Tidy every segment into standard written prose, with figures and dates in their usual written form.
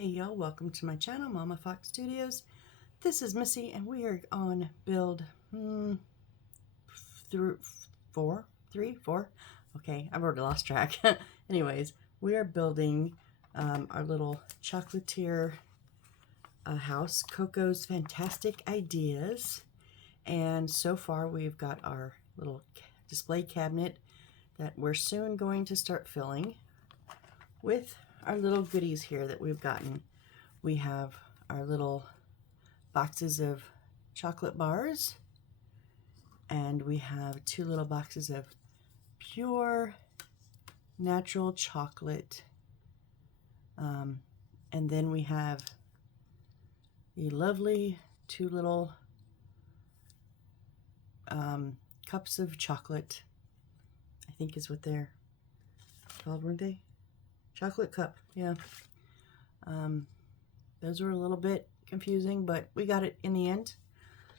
Hey y'all, welcome to my channel, Mama Fox Studios. This is Missy and we are on build three, four. Okay, I've already lost track. Anyways, we are building our little chocolatier house, Coco's Fantastic Ideas. And so far we've got our little display cabinet that we're soon going to start filling with our little goodies here that we've gotten. We have our little boxes of chocolate bars, and we have two little boxes of pure natural chocolate, and then we have the lovely two little cups of chocolate, I think is what they're called, weren't they? Chocolate cup, yeah. Those were a little bit confusing, but we got it in the end.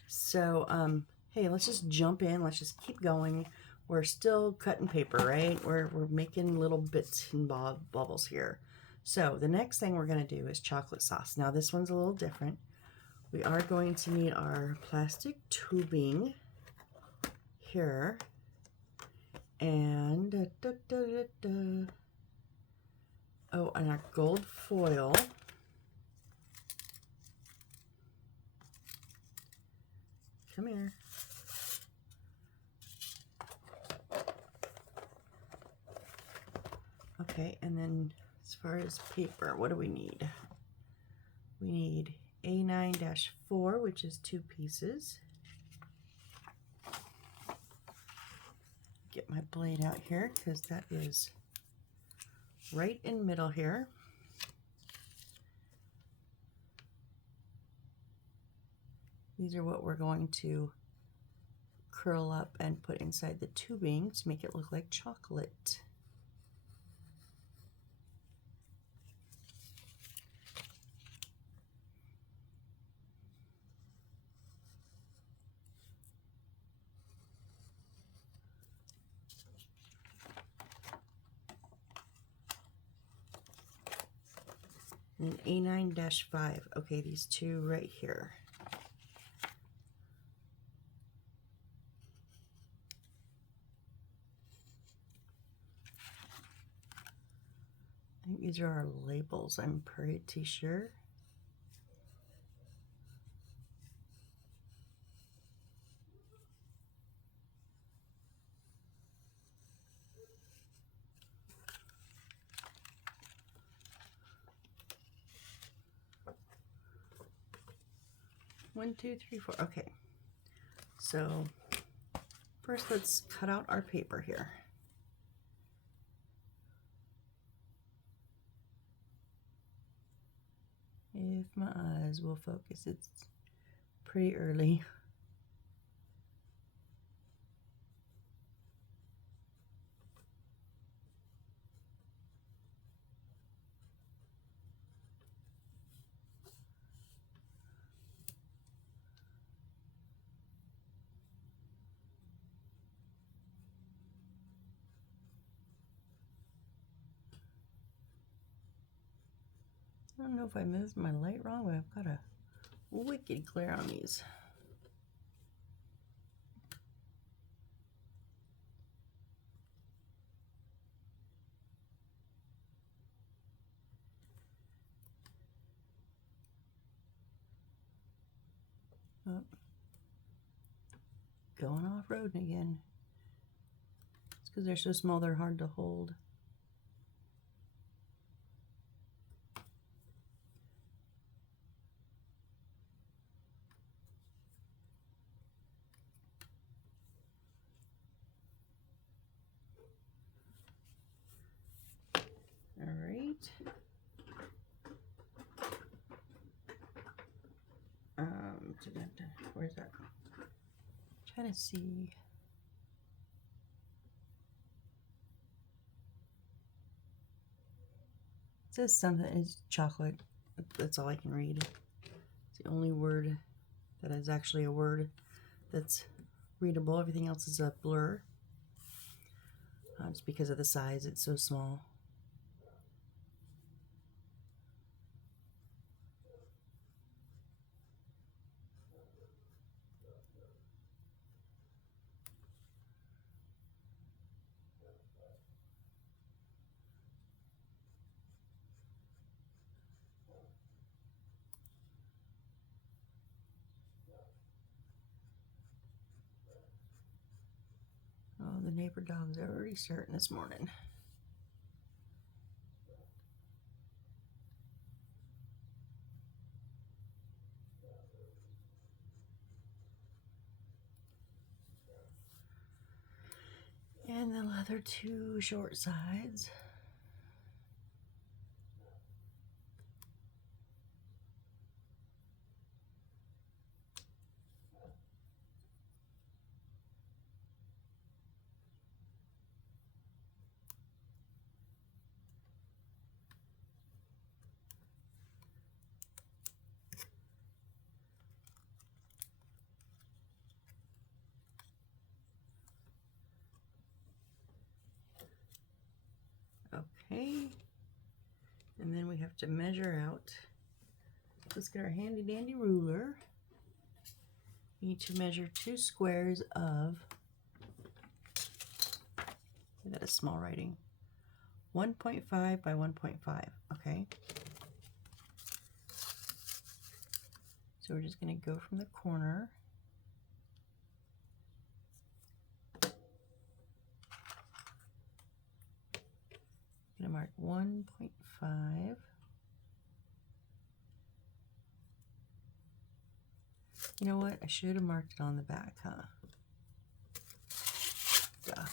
So, hey, let's just jump in. Let's just keep going. We're still cutting paper, right? We're making little bits and bubbles here. So the next thing we're going to do is chocolate sauce. Now this one's a little different. We are going to need our plastic tubing here. And oh, and our gold foil. Come here. Okay, and then as far as paper, what do we need? We need A9-4, which is 2 pieces. Get my blade out here because that is right in middle here. These are what we're going to curl up and put inside the tubing to make it look like chocolate. And A9-5, okay, these two right here. I think these are our labels, I'm pretty sure. One, two, three, four. Okay. So first let's cut out our paper here. If my eyes will focus, it's pretty early. I don't know if I moved my light wrong, but I've got a wicked glare on these. Oh, going off-roading again. It's because they're so small they're hard to hold. All right. Where's that? I'm trying to see. It says something is chocolate. That's all I can read. It's the only word that is actually a word that's readable. Everything else is a blur. It's because of the size. It's so small. neighbor dogs are already starting this morning. And the other two short sides. Okay, and then we have to measure out. Let's get our handy dandy ruler. We need to measure 2 squares of, that is small writing, 1.5 by 1.5, okay? So we're just gonna go from the corner. Gonna mark 1.5. You know what? I should have marked it on the back, huh? Yeah,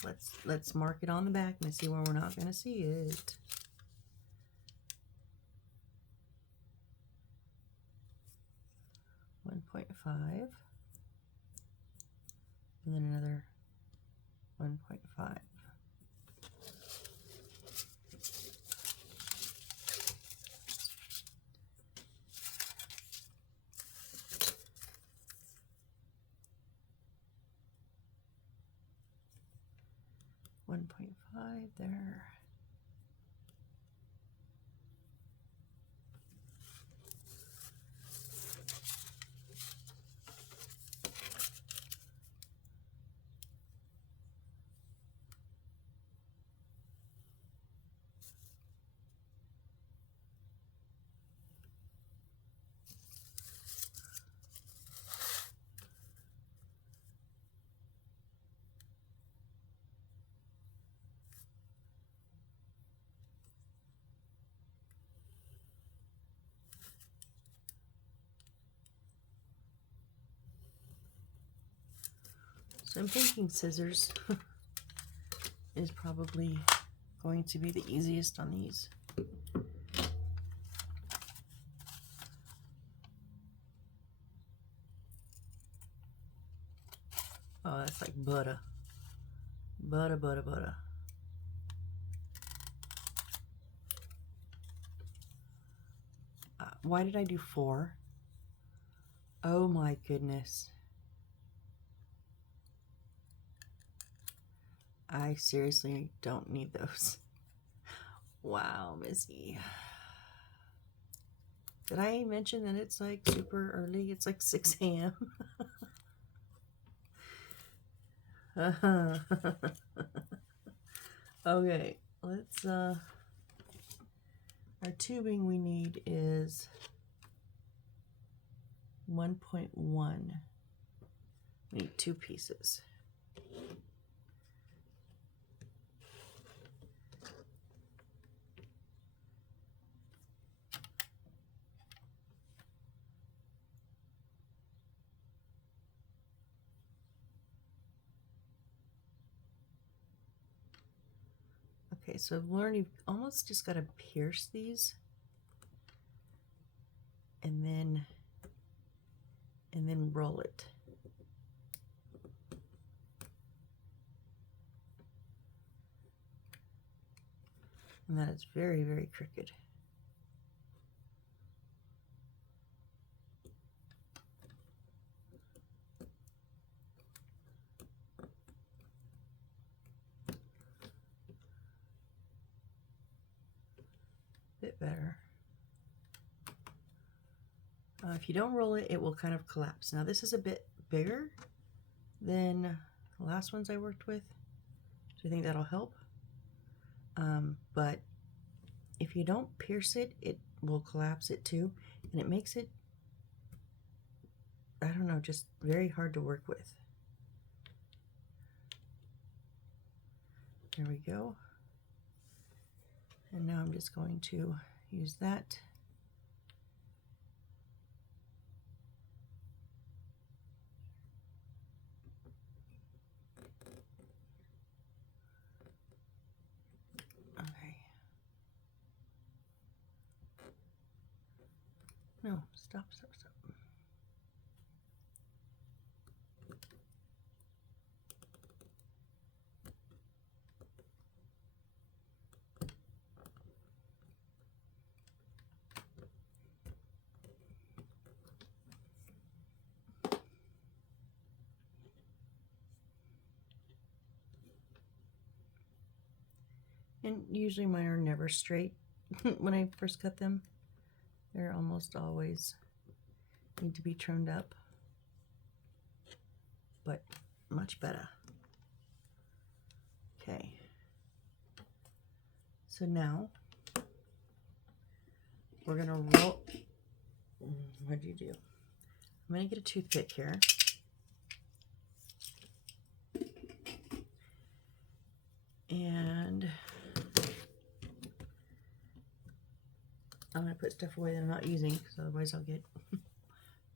let's mark it on the back and see where we're not gonna see it. .5, and then another 1.5. There. So I'm thinking scissors is probably going to be the easiest on these. Oh, that's like butter. Butter, butter, butter. Why did I do 4? Oh my goodness. I seriously don't need those. Wow, Missy. Did I mention that it's like super early? It's like 6 a.m. Okay, let's our tubing we need is 1.1. We need 2 pieces. Okay, so I've learned you've almost just got to pierce these and then roll it. And that is very, very crooked. Bit better. If you don't roll it, it will kind of collapse. Now this is a bit bigger than the last ones I worked with, so I think that'll help. But if you don't pierce it, it will collapse it too, and it makes it, I don't know, just very hard to work with. There we go. And now I'm just going to use that. Okay. No, stop. And usually mine are never straight when I first cut them. They're almost always need to be trimmed up, but much better. Okay. So now we're gonna roll. What do you do? I'm gonna get a toothpick here. And I'm going to put stuff away that I'm not using, because otherwise I'll get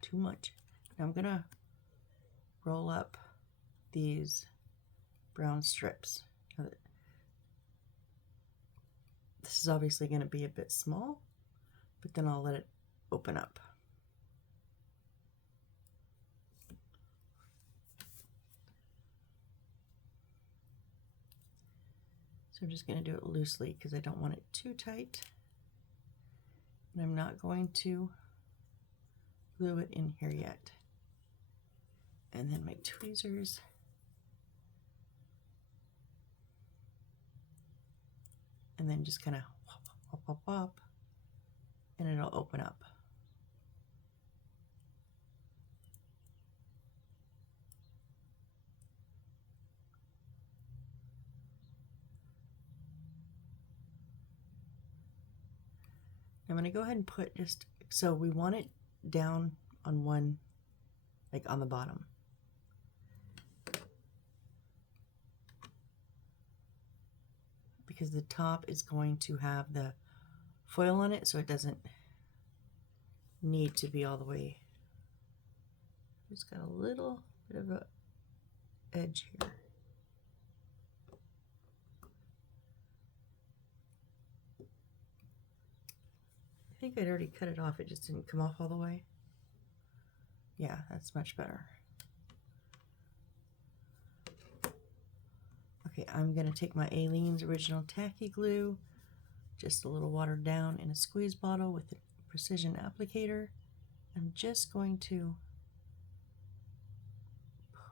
too much. Now I'm going to roll up these brown strips. This is obviously going to be a bit small, but then I'll let it open up. So I'm just going to do it loosely because I don't want it too tight. And I'm not going to glue it in here yet. And then my tweezers. And then just kind of whop, whop, whop, whop, and it'll open up. I'm going to go ahead and put just, so we want it down on one, like on the bottom. Because the top is going to have the foil on it, so it doesn't need to be all the way. Just got a little bit of a edge here. I think I'd already cut it off, it just didn't come off all the way. Yeah, that's much better. Okay, I'm going to take my Aleene's Original Tacky Glue, just a little watered down in a squeeze bottle with a precision applicator. I'm just going to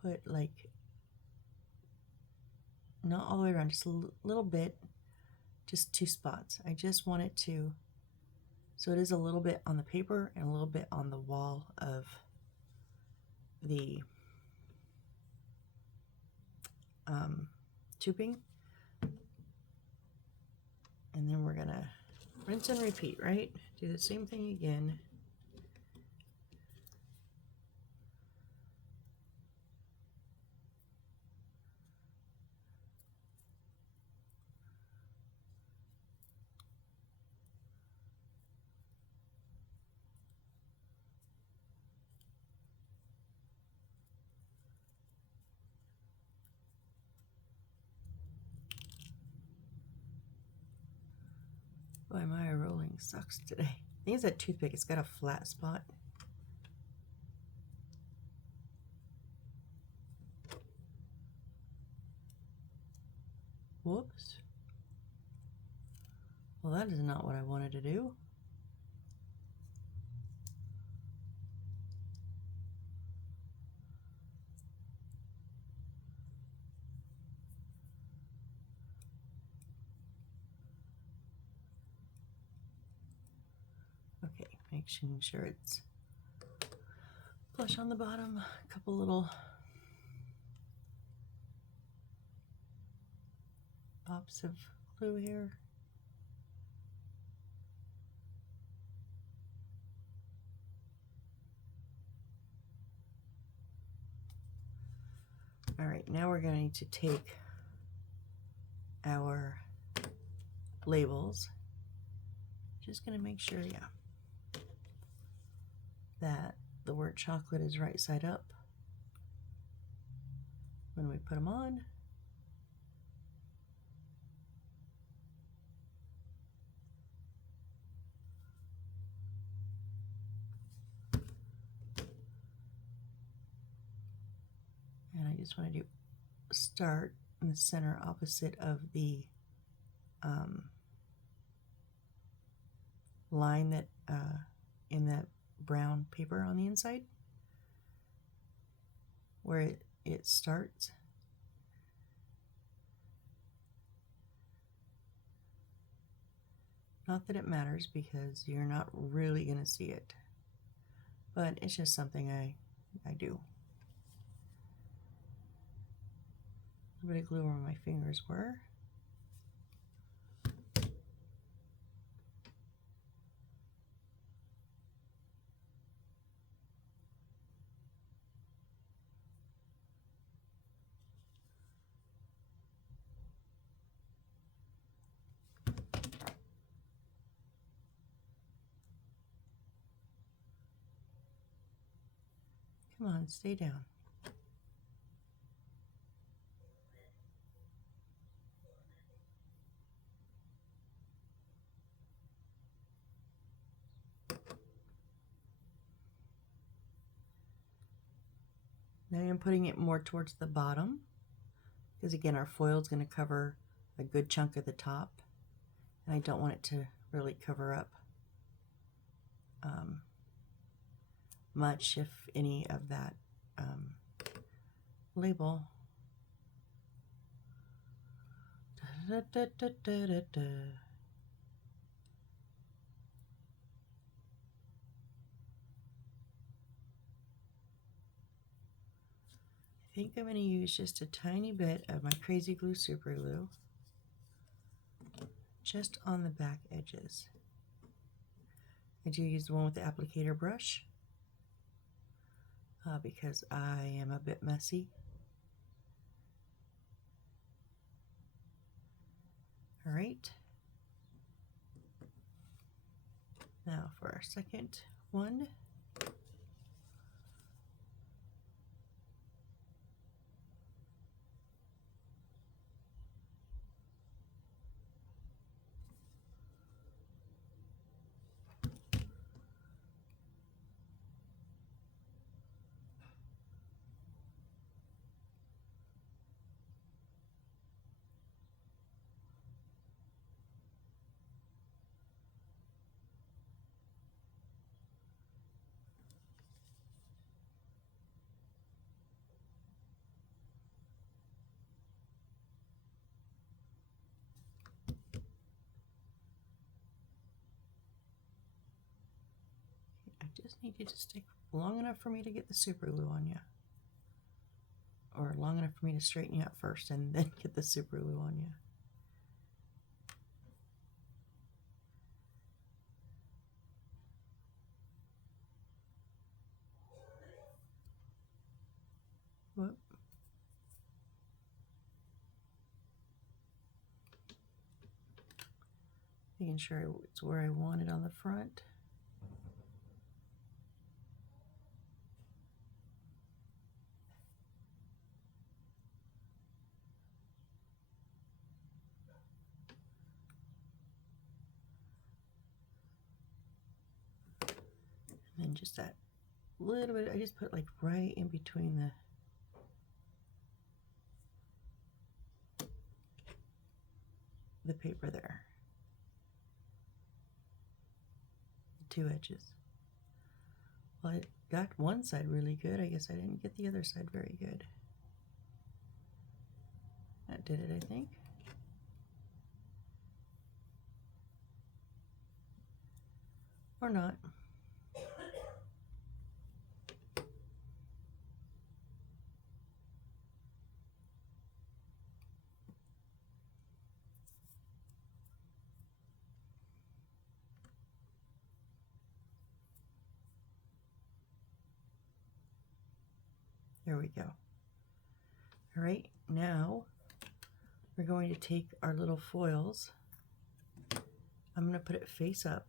put like, not all the way around, just a little bit, just 2 spots. I just want it to, so it is a little bit on the paper and a little bit on the wall of the tubing. And then we're gonna rinse and repeat, right? Do the same thing again. Boy, my rolling sucks today. I think it's that toothpick, it's got a flat spot. Whoops. Well, that is not what I wanted to do. Okay, making sure it's flush on the bottom. A couple little pops of glue here. All right, now we're going to take our labels. Just going to make sure, yeah, that the word chocolate is right side up when we put them on. And I just want to do start in the center opposite of the line that in that brown paper on the inside where it starts. Not that it matters because you're not really going to see it, but it's just something I do. A little bit of glue where my fingers were. Come on, stay down. Now I'm putting it more towards the bottom because again our foil is going to cover a good chunk of the top and I don't want it to really cover up much, if any, of that label. Da, da, da, da, da, da. I think I'm going to use just a tiny bit of my Crazy Glue Super Glue just on the back edges. I do use the one with the applicator brush because I am a bit messy. All right. Now for our second one. I just need you to stick long enough for me to get the super glue on you. Or long enough for me to straighten you out first and then get the super glue on you. Whoop. Making sure it's where I want it on the front. And then just that little bit, I just put like right in between the paper there. The two edges. Well, I got one side really good. I guess I didn't get the other side very good. That did it, I think. Or not. There we go. All right, now we're going to take our little foils. I'm going to put it face up.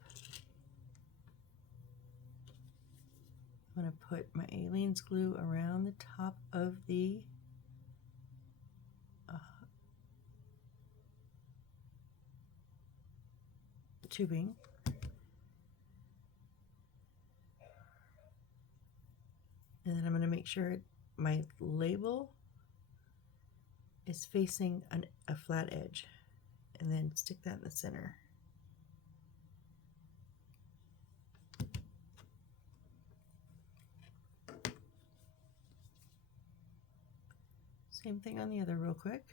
I'm going to put my Aleene's glue around the top of the tubing. And then I'm going to make sure my label is facing a flat edge, and then stick that in the center. Same thing on the other real quick.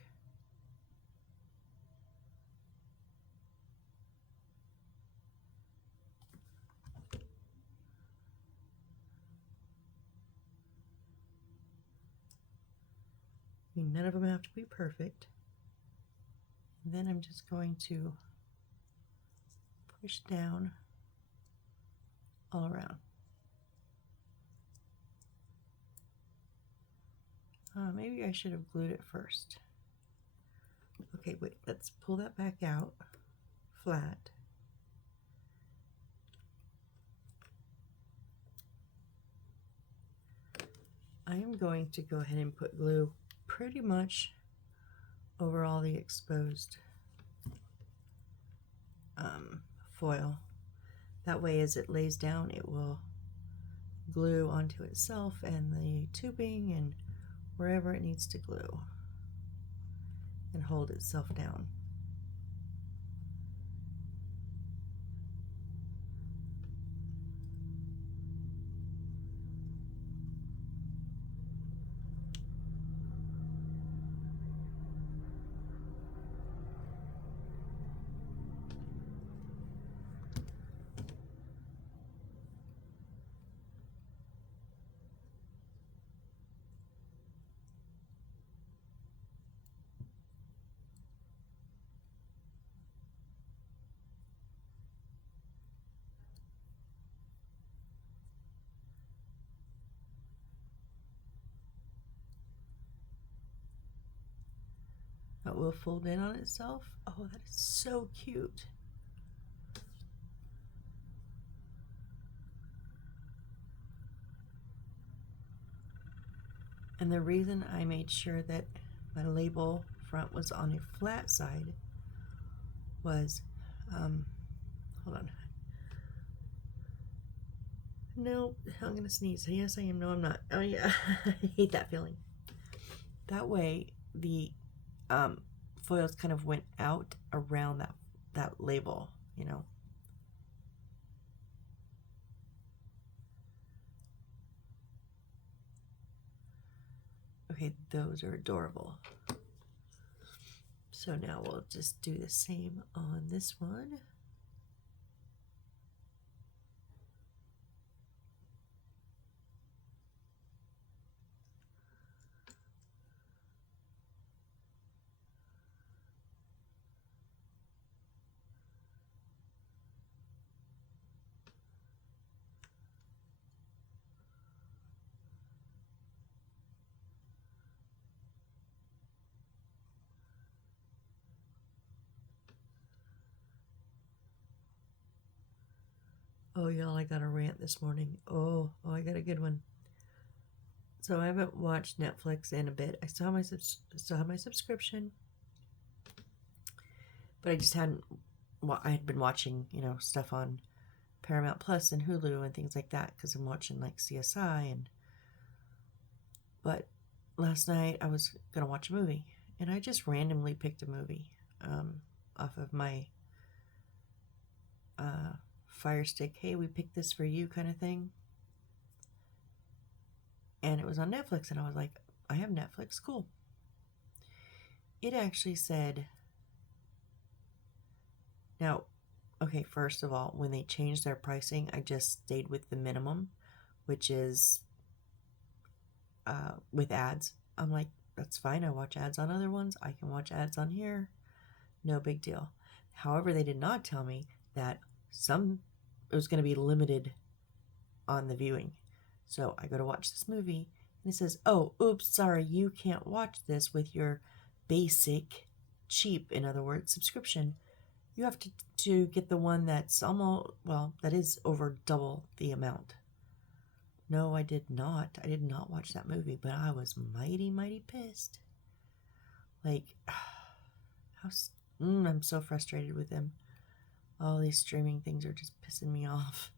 I mean, none of them have to be perfect. And then I'm just going to push down all around. Maybe I should have glued it first. Okay, wait, let's pull that back out flat. I am going to go ahead and put glue pretty much over all the exposed foil. That way, as it lays down, it will glue onto itself and the tubing and wherever it needs to glue and hold itself down. That will fold in on itself. Oh, that is so cute. And the reason I made sure that my label front was on a flat side was, hold on. No, I'm gonna sneeze. Yes, I am. No, I'm not. Oh yeah, I hate that feeling. That way, the foils kind of went out around that label, you know. Okay, those are adorable. So now we'll just do the same on this one. Oh, y'all, I got a rant this morning. Oh, I got a good one. So I haven't watched Netflix in a bit. I still have my subscription, but I just hadn't. Well, I had been watching, you know, stuff on Paramount Plus and Hulu and things like that because I'm watching like CSI and. But last night I was gonna watch a movie, and I just randomly picked a movie off of my Fire Stick. Hey, we picked this for you kind of thing. And it was on Netflix, and I was like, I have Netflix, cool. It actually said, now, okay, first of all, when they changed their pricing, I just stayed with the minimum, which is with ads. I'm like, that's fine. I watch ads on other ones. I can watch ads on here. No big deal. However, they did not tell me that it was going to be limited on the viewing. So I go to watch this movie, and it says, oh, oops, sorry, you can't watch this with your basic cheap, in other words, subscription, you have to get the one that's almost, well, that is over double the amount. No, I did not. I did not watch that movie, but I was mighty, mighty pissed. Like, I'm so frustrated with them. All these streaming things are just pissing me off.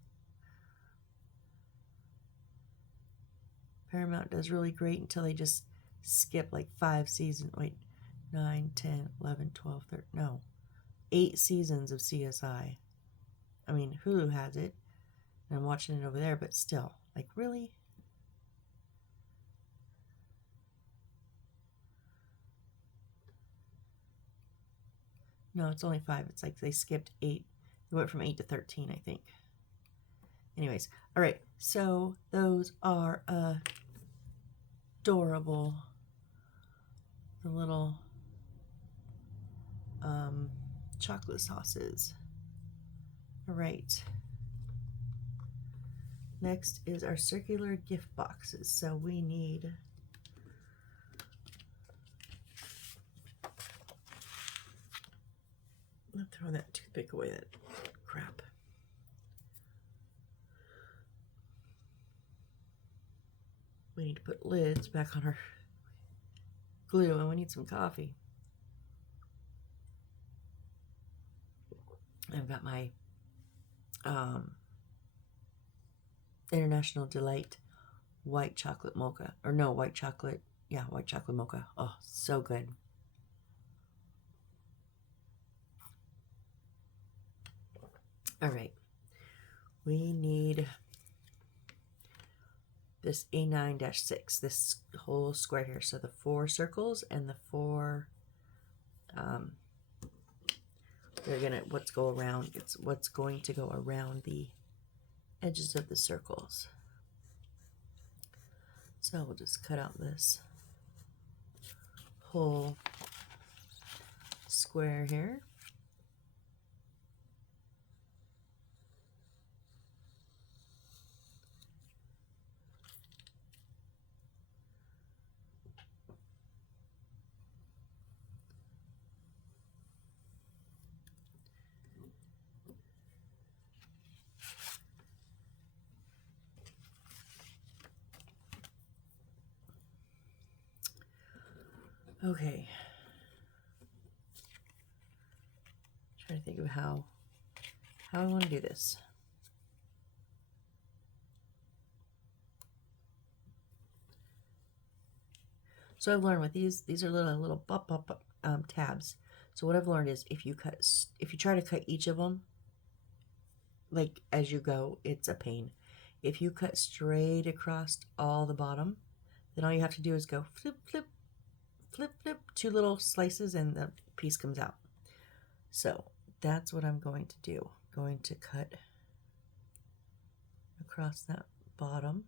Paramount does really great until they just skip like 5 seasons. Wait, 9, 10, 11, 12, 13, no. 8 seasons of CSI. I mean, Hulu has it, and I'm watching it over there, but still, like, really? No, it's only 5. It's like they skipped 8. They went from 8 to 13, I think. Anyways, all right, so those are adorable. The little chocolate sauces. All right. Next is our circular gift boxes. So we need I'll throw that toothpick away, that crap. We need to put lids back on our glue, and we need some coffee. I've got my International Delight white chocolate mocha. Or no, white chocolate. Yeah, white chocolate mocha. Oh, so good. All right. We need this A9-6, this whole square here. So the 4 circles and the 4, they're gonna, what's going to go around the edges of the circles. So we'll just cut out this whole square here. Okay. Trying to think of how I want to do this. So I've learned with these are little tabs. So what I've learned is if you try to cut each of them, like as you go, it's a pain. If you cut straight across all the bottom, then all you have to do is go flip, flip, flip, flip, 2 little slices, and the piece comes out. So that's what I'm going to do. Going to cut across that bottom.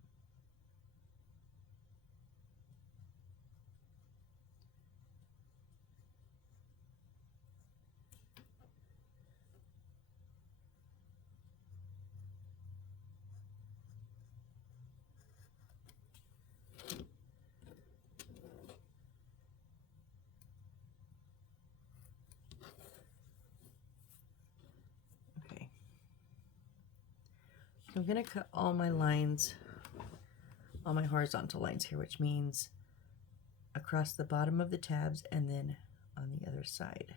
I'm going to cut all my lines, all my horizontal lines here, which means across the bottom of the tabs and then on the other side.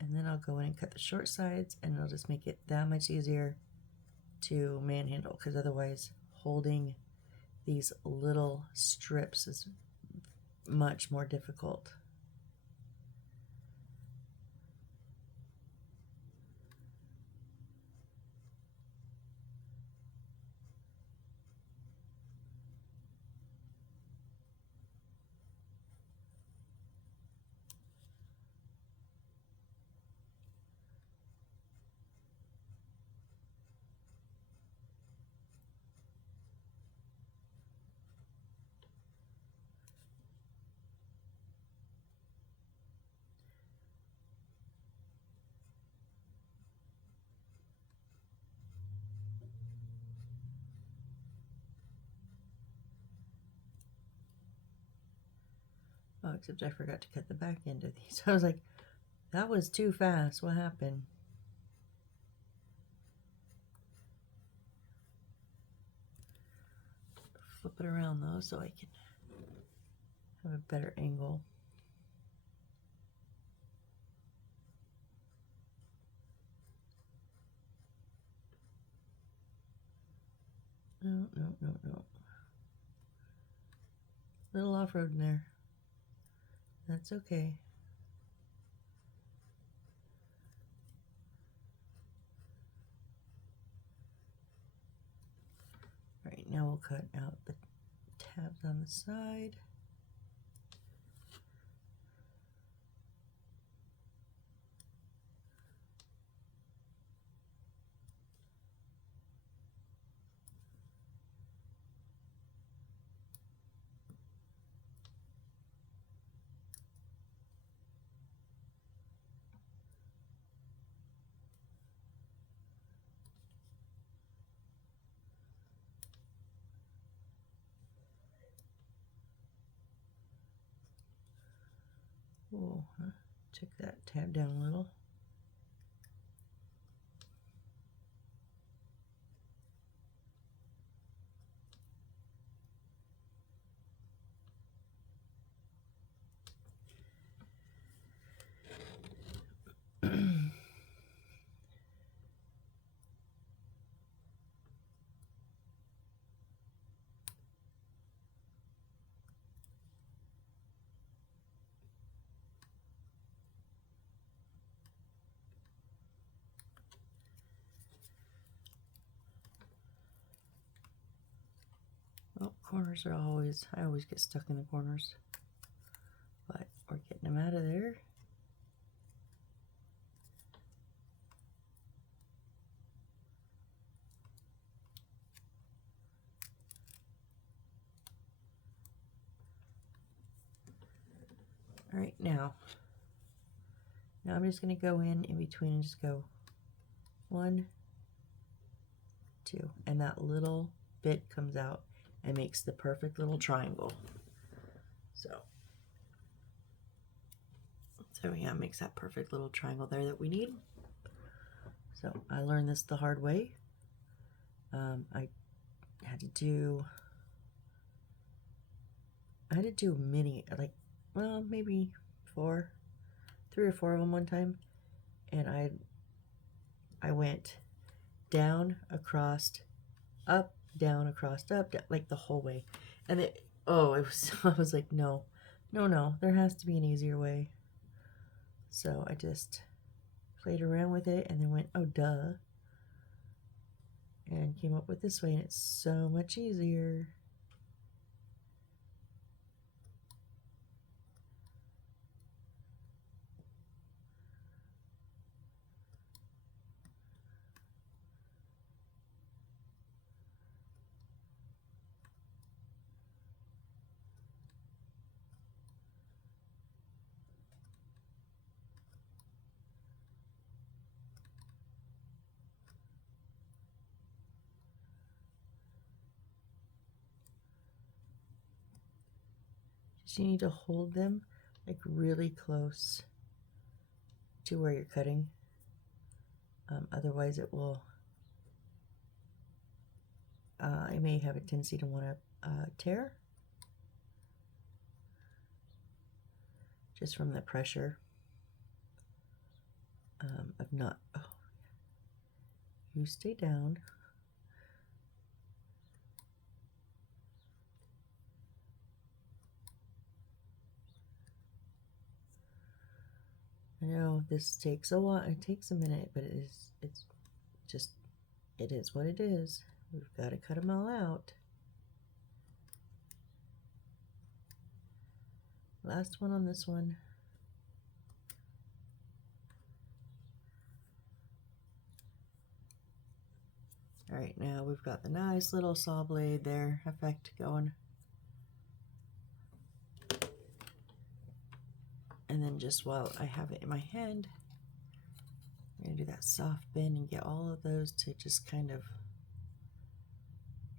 And then I'll go in and cut the short sides, and it'll just make it that much easier to manhandle, because otherwise holding these little strips is much more difficult. Oh, except I forgot to cut the back end of these. I was like, that was too fast. What happened? Flip it around though so I can have a better angle. No, no, no, no. Little off-road in there. That's okay. All right, now we'll cut out the tabs on the side. We'll check that tab down a little. Well, corners are I always get stuck in the corners, but we're getting them out of there. All right, now I'm just going to go in between and just go 1, 2, and that little bit comes out and makes the perfect little triangle. So yeah, it makes that perfect little triangle there that we need. So I learned this the hard way. I had to do many, like, well, maybe 3 or 4 of them one time, and I went down, across, up, down, across, up, down, like the whole way, and I was like, no, there has to be an easier way. So I just played around with it and then went, oh duh, and came up with this way, and it's so much easier. Just you need to hold them like really close to where you're cutting. Otherwise it will, it may have a tendency to want to tear just from the pressure of not, oh, you stay down. I know this takes a while, it takes a minute, but it is what it is. We've got to cut them all out. Last one on this one. All right, now we've got the nice little saw blade there effect going. And then just while I have it in my hand, I'm going to do that soft bend and get all of those to just kind of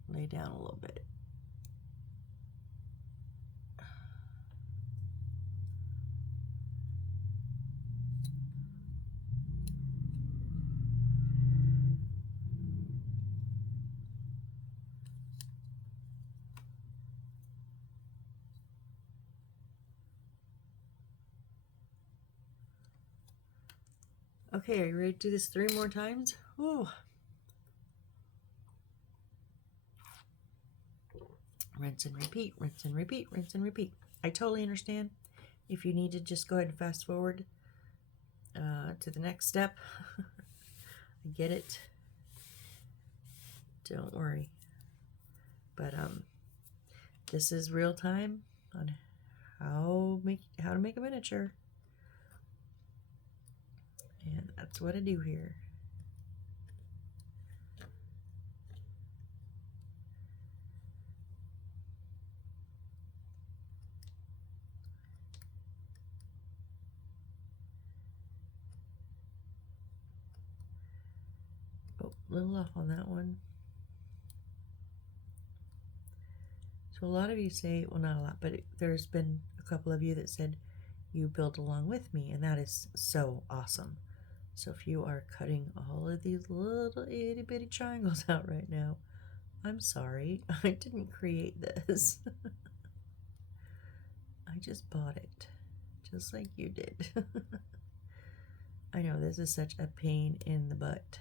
lay down a little bit. Okay, are you ready to do this 3 more times? Ooh. Rinse and repeat, rinse and repeat, rinse and repeat. I totally understand if you need to just go ahead and fast forward to the next step. I get it. Don't worry. But this is real time on how to make a miniature. And that's what I do here. Oh, a little off on that one. So a lot of you say, well, not a lot, but there's been a couple of you that said you build along with me, and that is so awesome. So if you are cutting all of these little itty bitty triangles out right now, I'm sorry. I didn't create this. I just bought it, just like you did. I know this is such a pain in the butt,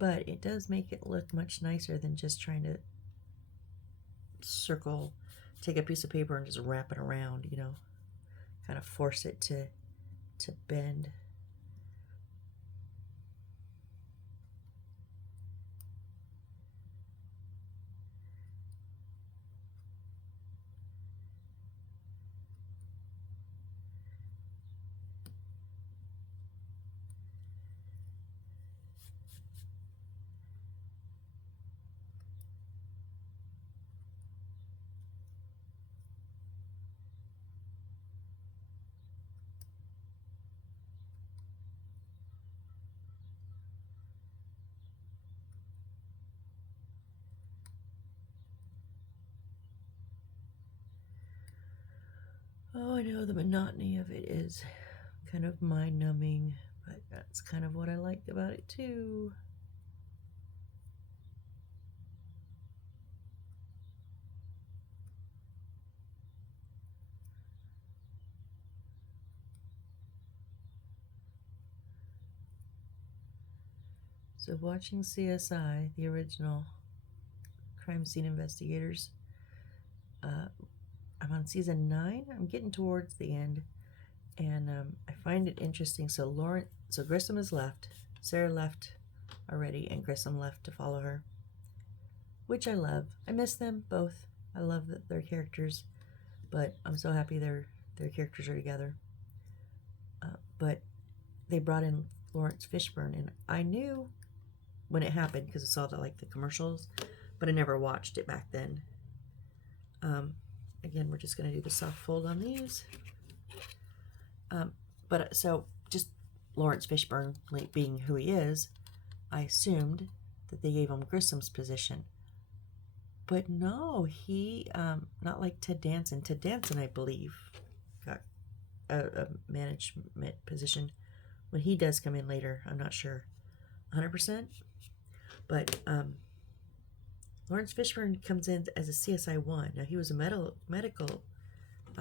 but it does make it look much nicer than just trying to circle, take a piece of paper and just wrap it around, you know, kind of force it to bend. Oh, I know the monotony of it is kind of mind-numbing, but that's kind of what I liked about it too. So watching CSI, the original Crime Scene Investigators, I'm on season 9. I'm getting towards the end, and I find it interesting. So Grissom has left. Sarah left already, and Grissom left to follow her, which I love. I miss them both. I love their characters, but I'm so happy their characters are together. But they brought in Lawrence Fishburne, and I knew when it happened because I saw the commercials, but I never watched it back then. Again, we're just going to do the soft fold on these. So just Lawrence Fishburne being who he is, I assumed that they gave him Grissom's position. But no, he, not like Ted Danson. Ted Danson, I believe, got a management position when he does come in later. I'm not sure 100%. But Lawrence Fishburne comes in as a CSI 1. Now, he was a medical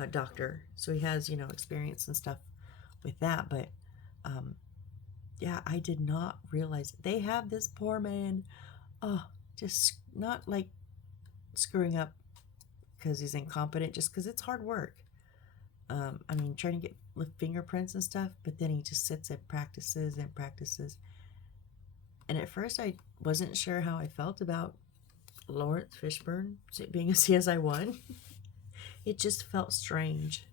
doctor, so he has, experience and stuff with that. But, yeah, I did not realize they have this poor man, just not like screwing up because he's incompetent, just because it's hard work. I mean, trying to get fingerprints and stuff, but then he just sits and practices and practices. And at first, I wasn't sure how I felt about Lawrence Fishburne being a CSI 1. It just felt strange.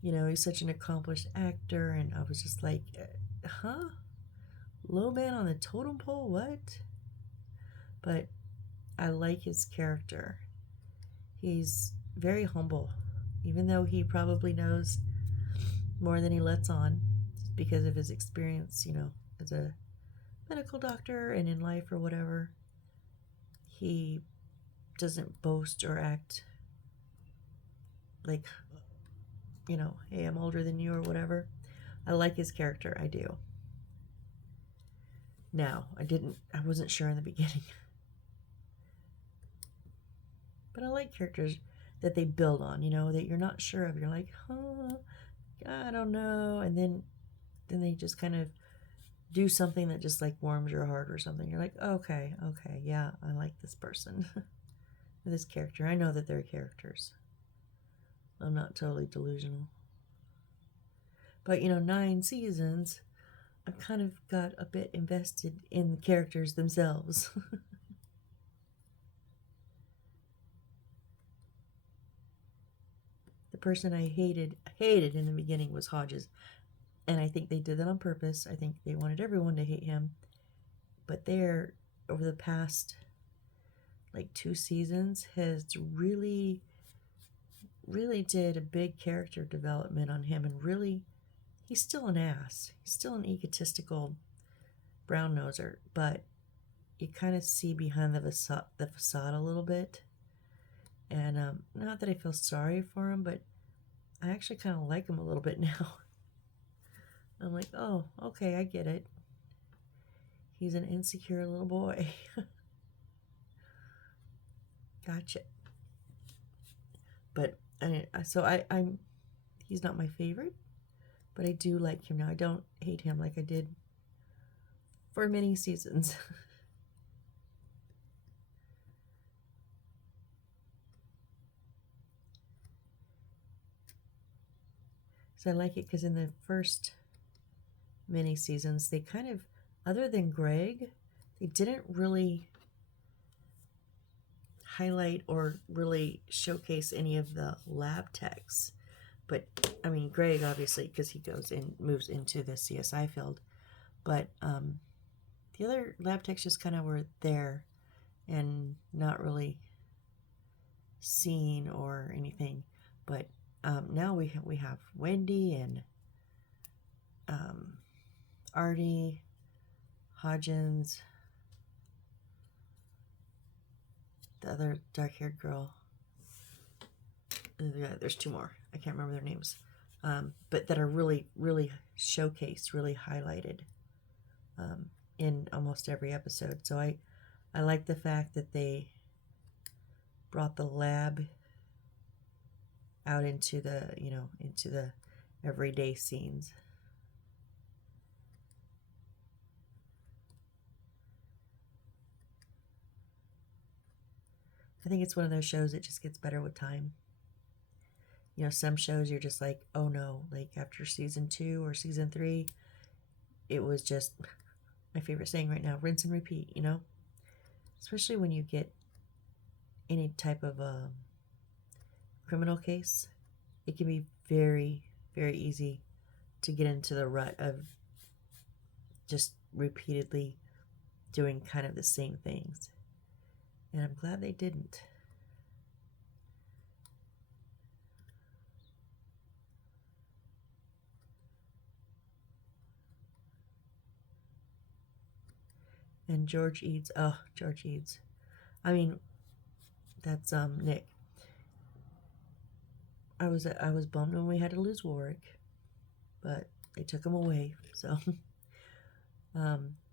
He's such an accomplished actor, and I was just like, huh? Low man on the totem pole? What? But I like his character. He's very humble, even though he probably knows more than he lets on because of his experience, as a medical doctor and in life or whatever. He doesn't boast or act like, hey, I'm older than you or whatever. I like his character. I do. Now, I wasn't sure in the beginning. But I like characters that they build on, that you're not sure of. You're like, huh, I don't know. And then then they just kind of do something that just like warms your heart or something. You're like, okay, yeah, I like this person. This character. I know that they're characters. I'm not totally delusional. But 9 seasons, I've kind of got a bit invested in the characters themselves. The person I hated in the beginning was Hodges. And I think they did that on purpose. I think they wanted everyone to hate him. But there, over the past like 2 seasons, has really did a big character development on him. And really, he's still an ass. He's still an egotistical brown noser. But you kind of see behind the facade a little bit. And not that I feel sorry for him, but I actually kind of like him a little bit now. I'm like, oh, okay, I get it. He's an insecure little boy. Gotcha. But I'm he's not my favorite, but I do like him now. I don't hate him like I did for many seasons. So I like it because in the first many seasons, they kind of, other than Greg, they didn't really highlight or really showcase any of the lab techs. But I mean, Greg obviously, because he moves into the CSI field. But the other lab techs just kind of were there and not really seen or anything. But now we have Wendy and Artie, Hodgins, the other dark-haired girl. There's 2 more. I can't remember their names. But that are really, really showcased, really highlighted in almost every episode. So I like the fact that they brought the lab out into the, into the everyday scenes. I think it's one of those shows that just gets better with time. Some shows you're just like, oh no, like after season 2 or season 3, it was just my favorite saying right now, rinse and repeat, especially when you get any type of criminal case. It can be very, very easy to get into the rut of just repeatedly doing kind of the same things. And I'm glad they didn't. And George Eads. Oh, George Eads. I mean, that's Nick. I was bummed when we had to lose Warwick, but they took him away. So,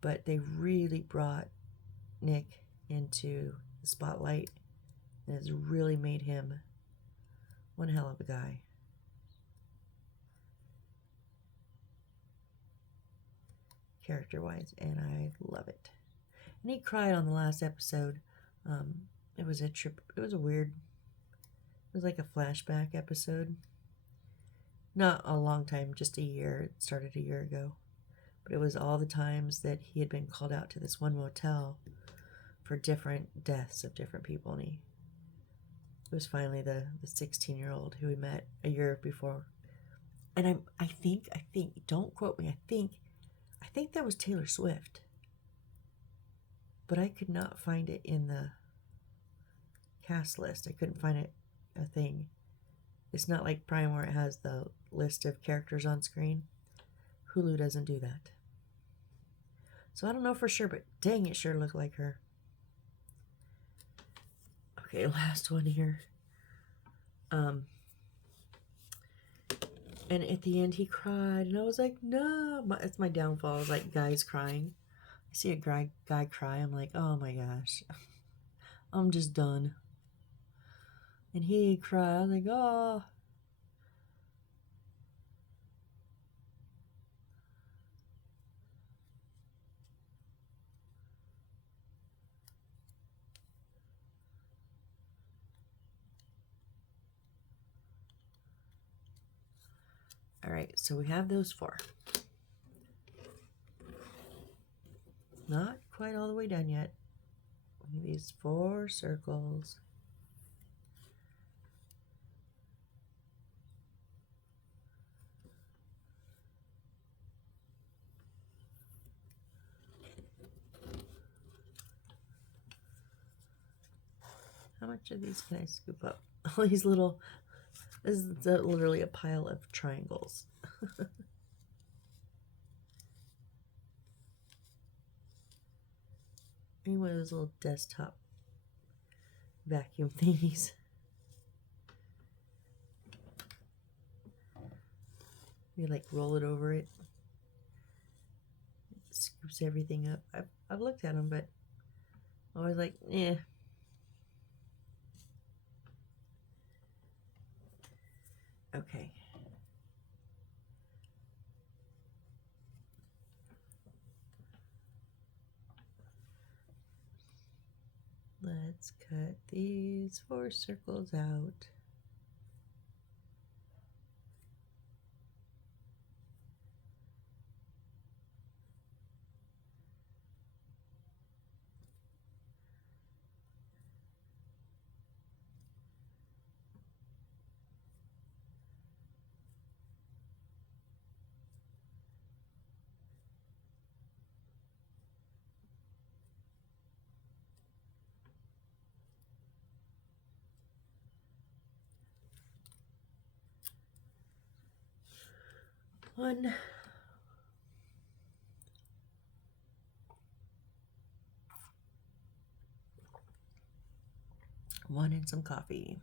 but they really brought Nick into the spotlight, and has really made him one hell of a guy. Character-wise, and I love it. And he cried on the last episode. It was a trip. It was a weird. It was like a flashback episode. Not a long time, just a year. It started a year ago. But it was all the times that he had been called out to this one motel for different deaths of different people. And it was finally the 16-year-old who we met a year before. And I think, don't quote me, I think that was Taylor Swift. But I could not find it in the cast list. I couldn't find it a thing. It's not like Prime where it has the list of characters on screen. Hulu doesn't do that. So I don't know for sure, but dang, it sure looked like her. Okay, last one here. And at the end he cried, and I was like, no. It's my downfall. I was like, guys crying. I see a guy cry, I'm like, oh my gosh. I'm just done. And he cried, I was like, oh. All right, so we have those 4. Not quite all the way done yet. These 4 circles. How much of these can I scoop up? All these little, this is literally a pile of triangles. Any one of those little desktop vacuum thingies. You like roll it over it. It scoops everything up. I've looked at them, but I was like, eh. Okay. Let's cut these 4 circles out. One. One and some coffee.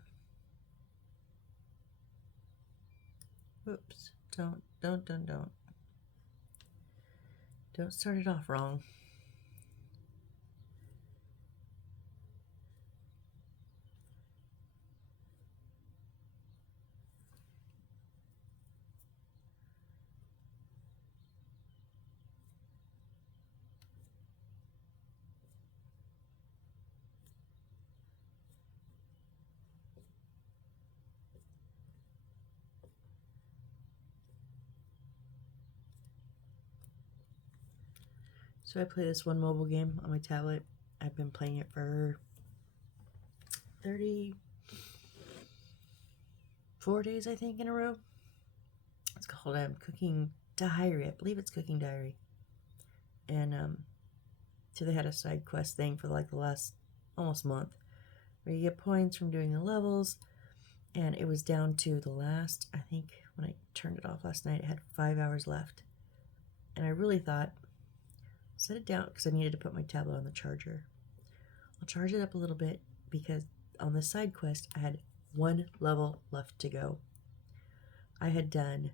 Whoops. Don't start it off wrong. So I play this one mobile game on my tablet. I've been playing it for 34 days, I think, in a row. It's called Cooking Diary. I believe it's Cooking Diary. And so they had a side quest thing for like the last almost month where you get points from doing the levels. And it was down to the last, I think when I turned it off last night, it had 5 hours left. And I really thought, set it down because I needed to put my tablet on the charger. I'll charge it up a little bit because on the side quest I had 1 level left to go. I had done,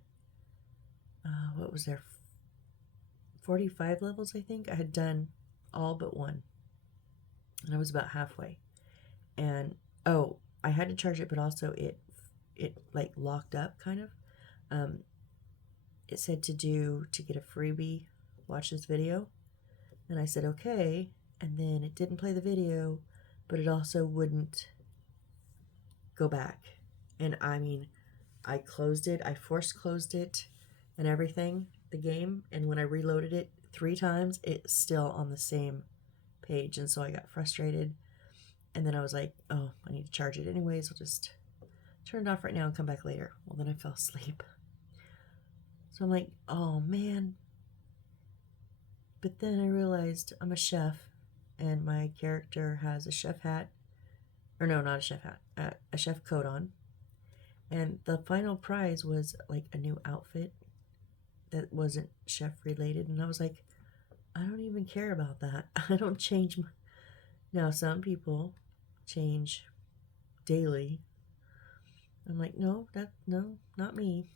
what was there, 45 levels, I think. I had done all but 1. And I was about halfway. And, oh, I had to charge it, but also it like locked up, kind of. It said to get a freebie, watch this video. And I said, okay. And then it didn't play the video, but it also wouldn't go back. And I mean, I closed it, I force closed it and everything, the game. And when I reloaded it 3 times, it's still on the same page. And so I got frustrated. And then I was like, oh, I need to charge it anyways. I'll just turn it off right now and come back later. Well, then I fell asleep. So I'm like, oh man. But then I realized I'm a chef and my character has a chef hat. Or no, not a chef hat. A chef coat on. And the final prize was like a new outfit that wasn't chef related. And I was like, I don't even care about that. I don't change my... Now, some people change daily. I'm like, no, not me.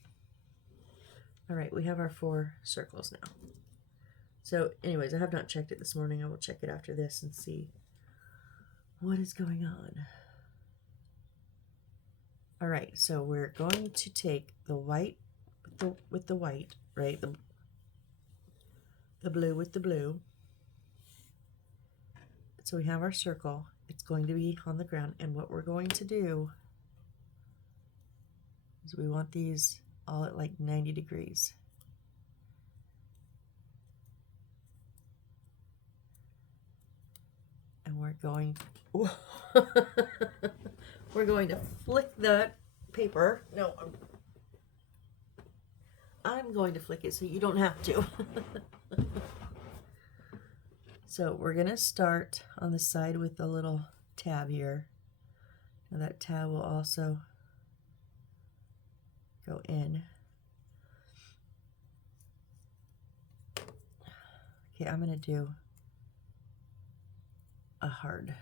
All right, we have our 4 circles now. So anyways, I have not checked it this morning. I will check it after this and see what is going on. All right, so we're going to take the white with the white, right? The blue with the blue. So we have our circle. It's going to be on the ground. And what we're going to do is we want these all at like 90 degrees. And we're going, we're going to flick that paper. No, I'm going to flick it so you don't have to. So we're going to start on the side with the little tab here. Now that tab will also go in. Okay, I'm going to do a hard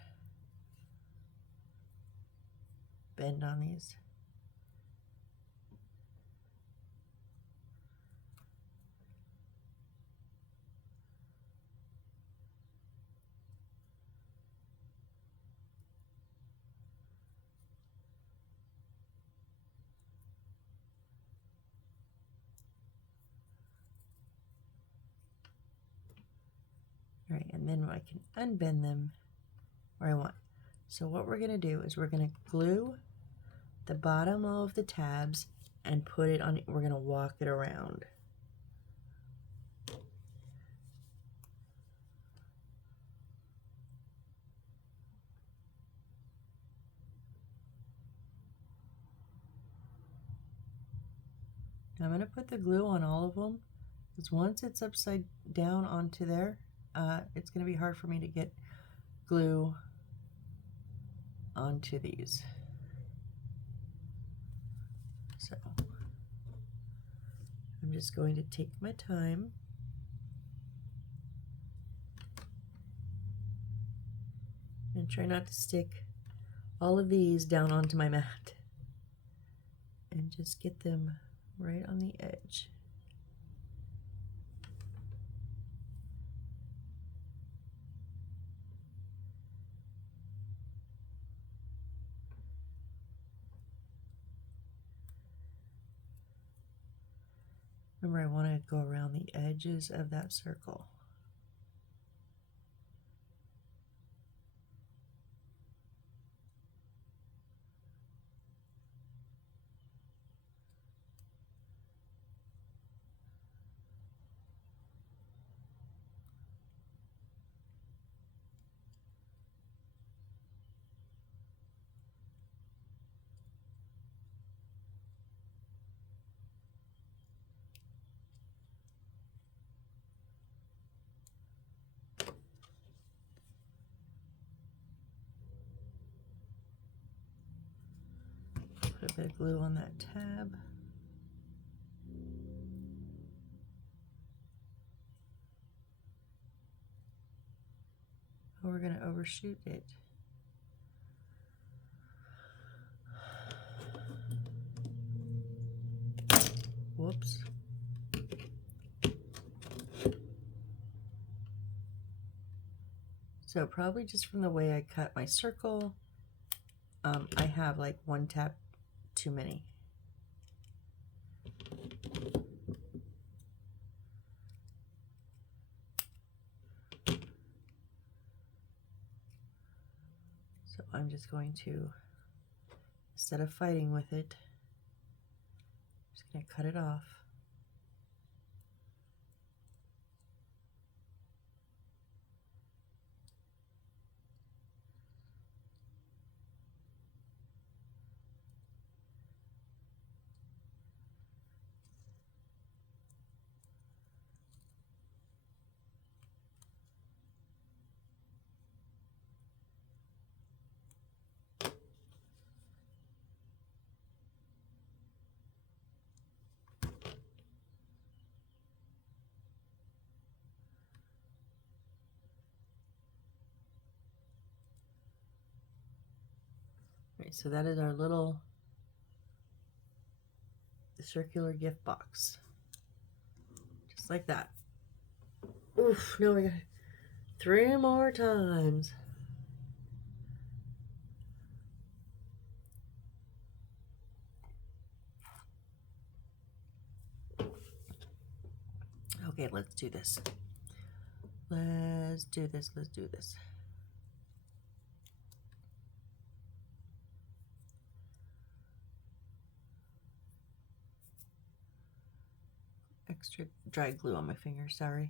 bend on these. All right, and then I can unbend them where I want. So what we're going to do is we're going to glue the bottom of the tabs and put it on, we're going to walk it around. I'm going to put the glue on all of them because once it's upside down onto there, it's going to be hard for me to get glue onto these. So I'm just going to take my time. And try not to stick all of these down onto my mat. And just get them right on the edge. Remember, I want to go around the edges of that circle. Put a bit of glue on that tab. Oh, we're going to overshoot it. Whoops. So probably just from the way I cut my circle, I have like one tab too many. So I'm just going to, instead of fighting with it, I'm just going to cut it off. Right, so that is our little circular gift box. Just like that. Oof, no, we got 3 more times. Okay, let's do this. Let's do this, let's do this. extra dry glue on my finger, sorry.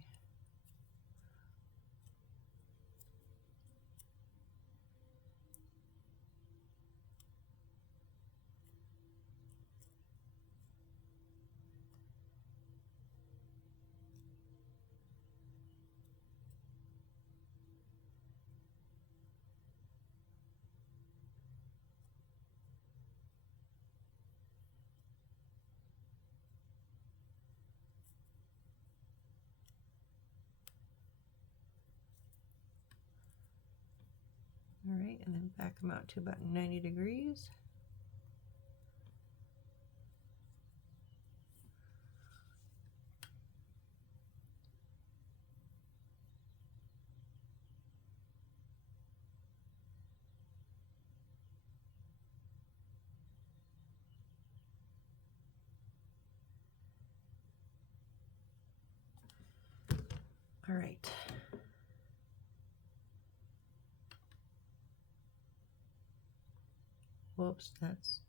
All right, and then back them out to about 90 degrees. All right. Whoops, that's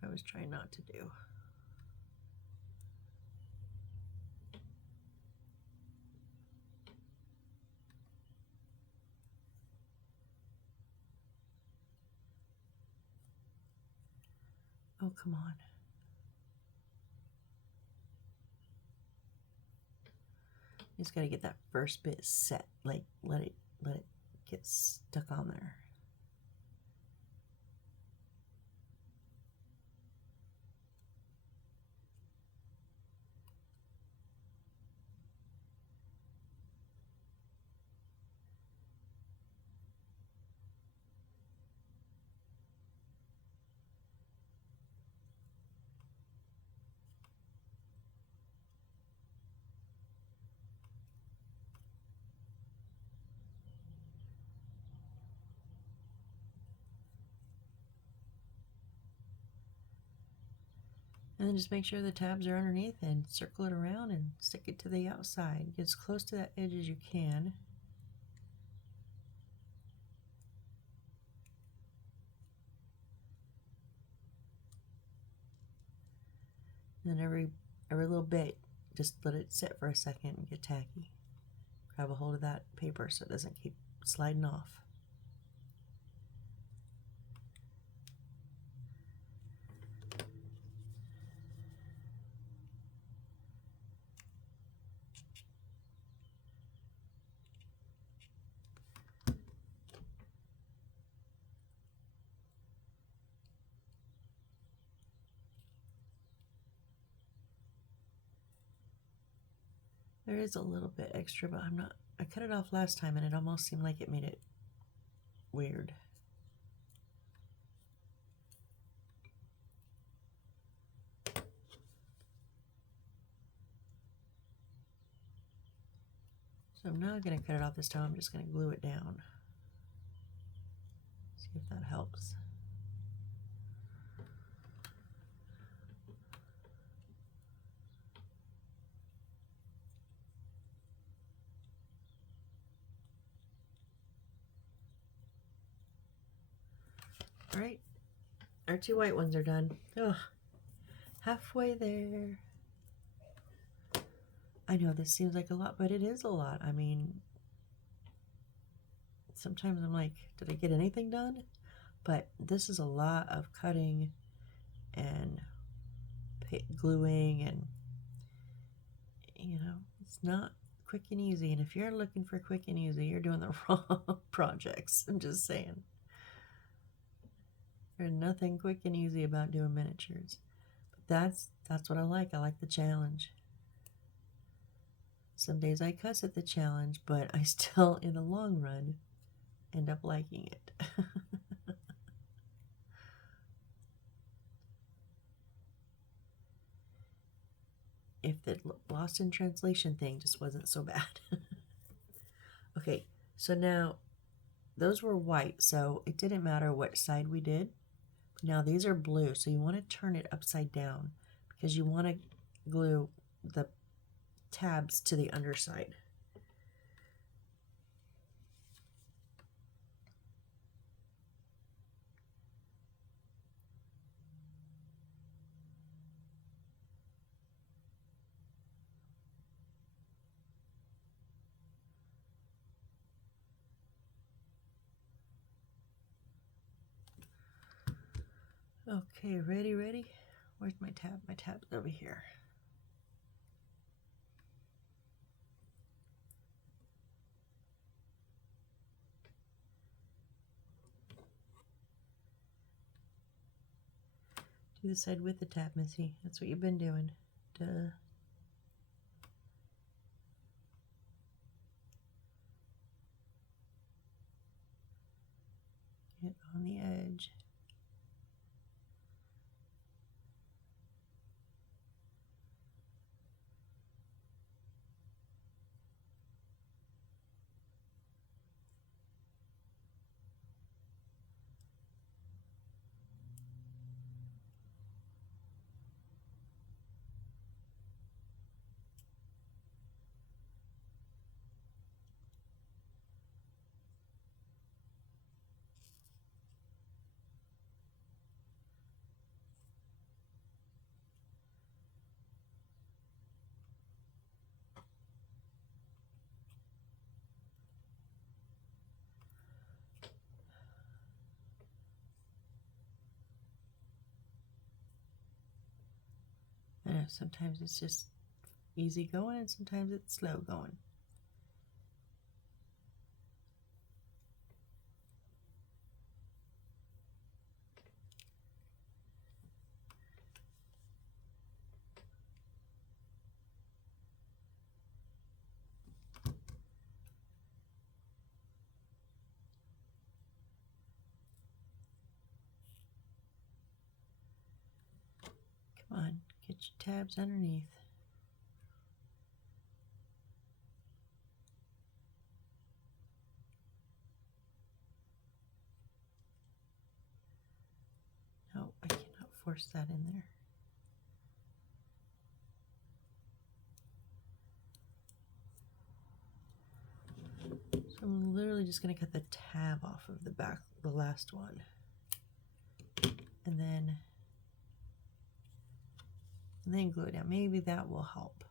what I was trying not to do. Oh, come on. You just got to get that first bit set, like let it get stuck on there. And then just make sure the tabs are underneath and circle it around and stick it to the outside. Get as close to that edge as you can. And then every little bit, just let it sit for a second and get tacky. Grab a hold of that paper so it doesn't keep sliding off. There is a little bit extra, but I cut it off last time and it almost seemed like it made it weird. So I'm not going to cut it off this time, I'm just going to glue it down. See if that helps. All right, our two white ones are done. Oh, halfway there. I know this seems like a lot, but it is a lot. I mean, sometimes I'm like, did I get anything done? But this is a lot of cutting and gluing, and you know, it's not quick and easy. And if you're looking for quick and easy, you're doing the wrong projects. I'm just saying. There's nothing quick and easy about doing miniatures. But that's what I like. I like the challenge. Some days I cuss at the challenge, but I still, in the long run, end up liking it. If the lost in translation thing just wasn't so bad. Okay, so now those were white, so it didn't matter what side we did. Now these are blue, so you want to turn it upside down because you want to glue the tabs to the underside. Okay, ready? Where's my tab? My tab's over here. Do the side with the tab, Missy. That's what you've been doing. Duh. Get on the edge. I know sometimes it's just easy going and sometimes it's slow going. Come on, get your tabs underneath. No, I cannot force that in there. So I'm literally just going to cut the tab off of the back, the last one. And then glue it down. Maybe that will help.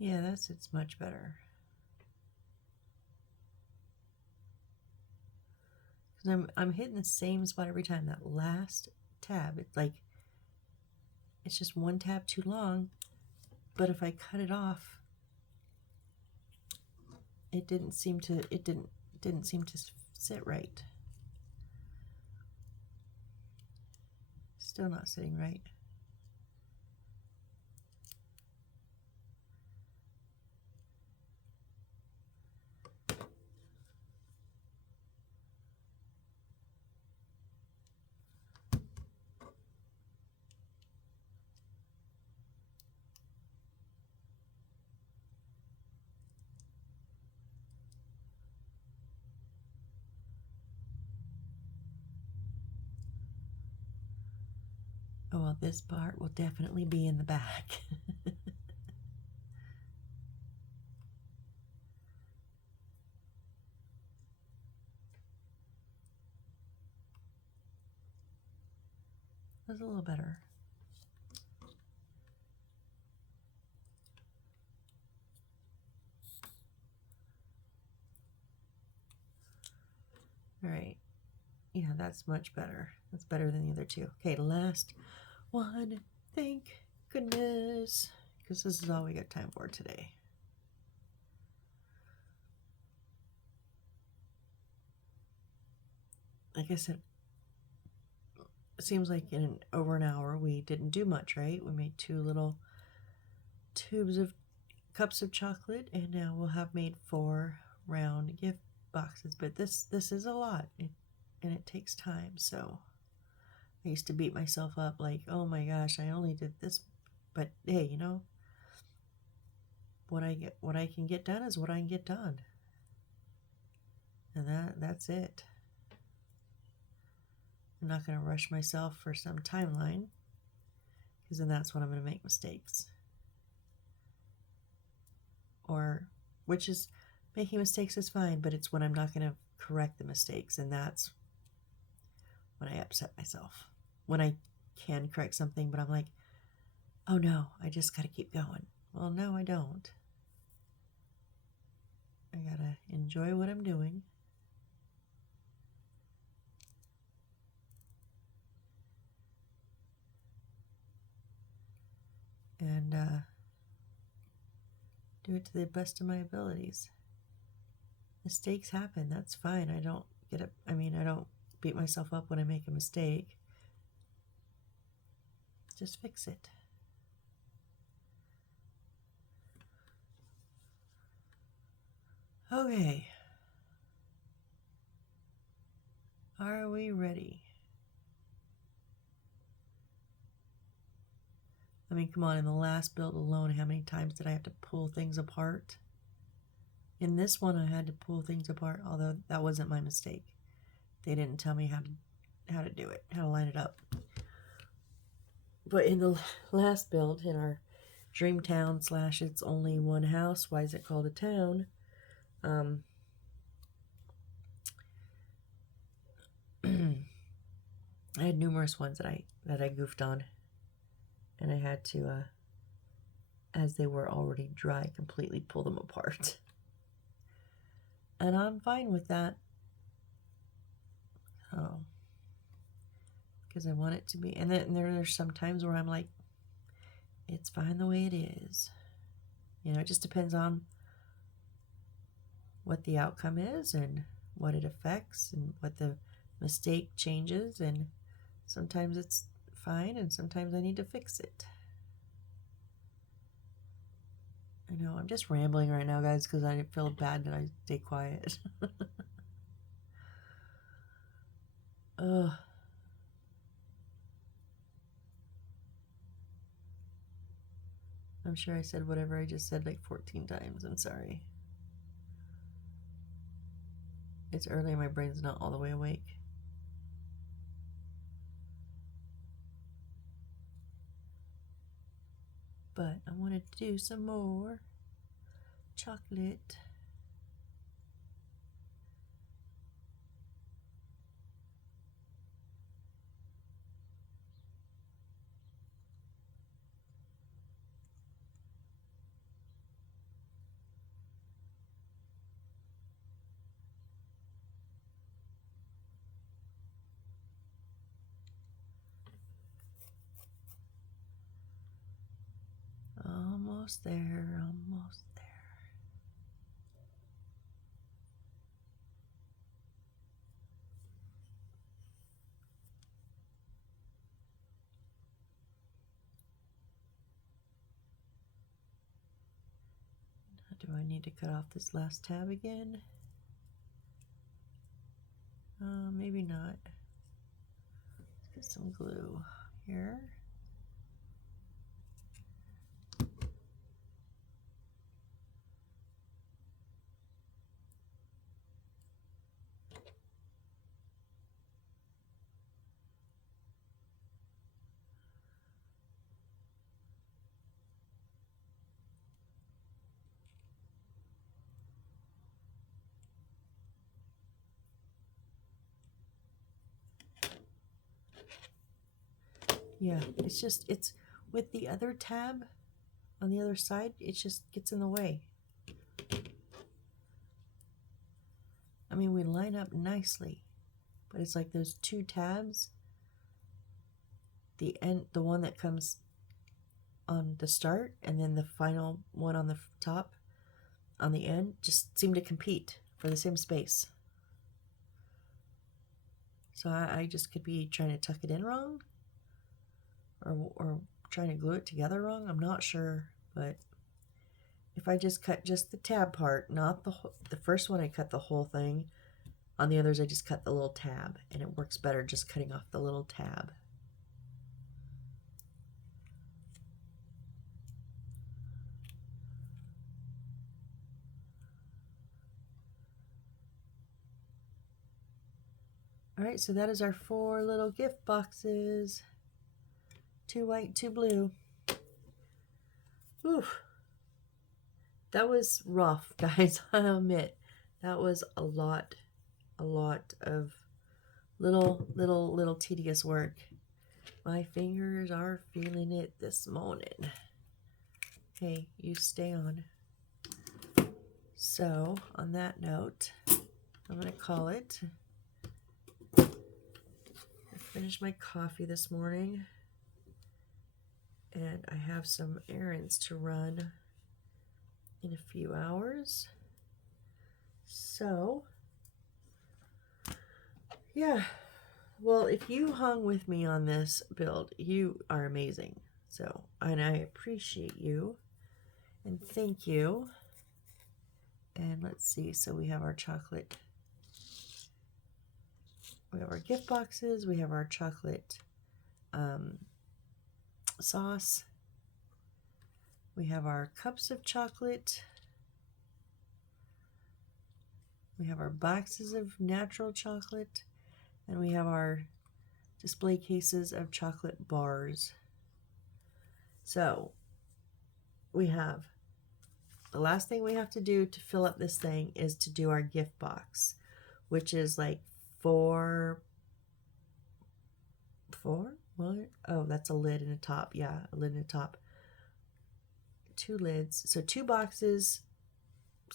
Yeah, it's much better. Because I'm hitting the same spot every time. That last tab, it's just one tab too long. But if I cut it off, it didn't seem to sit right. Still not sitting right. Oh, well, this part will definitely be in the back. That's a little better. All right. Yeah, that's much better. That's better than the other two. Okay, last one. Thank goodness. Because this is all we got time for today. Like I said, it seems like in over an hour we didn't do much, right? We made 2 little cups of chocolate, and now we'll have made 4 round gift boxes. But this is a lot, and it takes time. So I used to beat myself up like, oh my gosh, I only did this. But hey, you know, what I can get done is what I can get done, and that's it. I'm not going to rush myself for some timeline, because then that's when I'm going to make mistakes. Or, which is, making mistakes is fine, but it's when I'm not going to correct the mistakes, and that's when I upset myself. When I can correct something, but I'm like, oh no, I just got to keep going. Well, no, I don't. I got to enjoy what I'm doing. And do it to the best of my abilities. Mistakes happen. That's fine. I don't get it. I mean, I don't beat myself up when I make a mistake. Just fix it. Okay. Are we ready? I mean, come on, in the last build alone, how many times did I have to pull things apart? In this one, I had to pull things apart, although that wasn't my mistake. They didn't tell me how to do it, how to line it up. But in the last build, in our dream town / it's only one house, why is it called a town? I had numerous ones that I goofed on, and I had to, as they were already dry, completely pull them apart. And I'm fine with that. Oh, because I want it to be. And then there's some times where I'm like, it's fine the way it is. You know, it just depends on what the outcome is and what it affects and what the mistake changes. And sometimes it's fine and sometimes I need to fix it. I know, I'm just rambling right now, guys, because I feel bad that I stay quiet. Ugh. I'm sure I said whatever I just said like 14 times. I'm sorry. It's early and my brain's not all the way awake. But I wanted to do some more chocolate. Almost there, almost there. Do I need to cut off this last tab again? Maybe not. Let's get some glue here. Yeah, it's with the other tab on the other side, it just gets in the way. I mean, we line up nicely, but it's like those two tabs, the one that comes on the start and then the final one on the top on the end just seem to compete for the same space. So I just could be trying to tuck it in wrong or trying to glue it together wrong. I'm not sure, but if I just cut just the tab part, not the first one, I cut the whole thing. On the others, I just cut the little tab, and it works better just cutting off the little tab. All right, so that is our 4 little gift boxes. 2 white, 2 blue. Oof. That was rough, guys. I'll admit. That was a lot of little tedious work. My fingers are feeling it this morning. Hey, you stay on. So, on that note, I'm going to call it. I finished my coffee this morning, and I have some errands to run in a few hours. So, yeah. Well, if you hung with me on this build, you are amazing. So, and I appreciate you, and thank you. And let's see, so we have our chocolate, we have our gift boxes, we have our chocolate sauce, we have our cups of chocolate, we have our boxes of natural chocolate, and we have our display cases of chocolate bars. So we have, the last thing we have to do to fill up this thing is to do our gift box, which is like four, what? Oh, that's a lid and a top. Yeah, a lid and a top. 2 lids. So 2 boxes,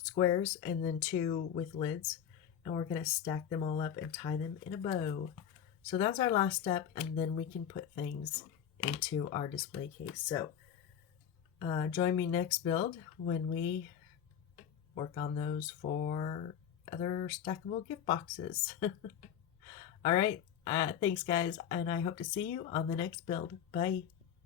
squares, and then 2 with lids. And we're going to stack them all up and tie them in a bow. So that's our last step, and then we can put things into our display case. So join me next build when we work on those 4 other stackable gift boxes. All right. Thanks, guys, and I hope to see you on the next build. Bye.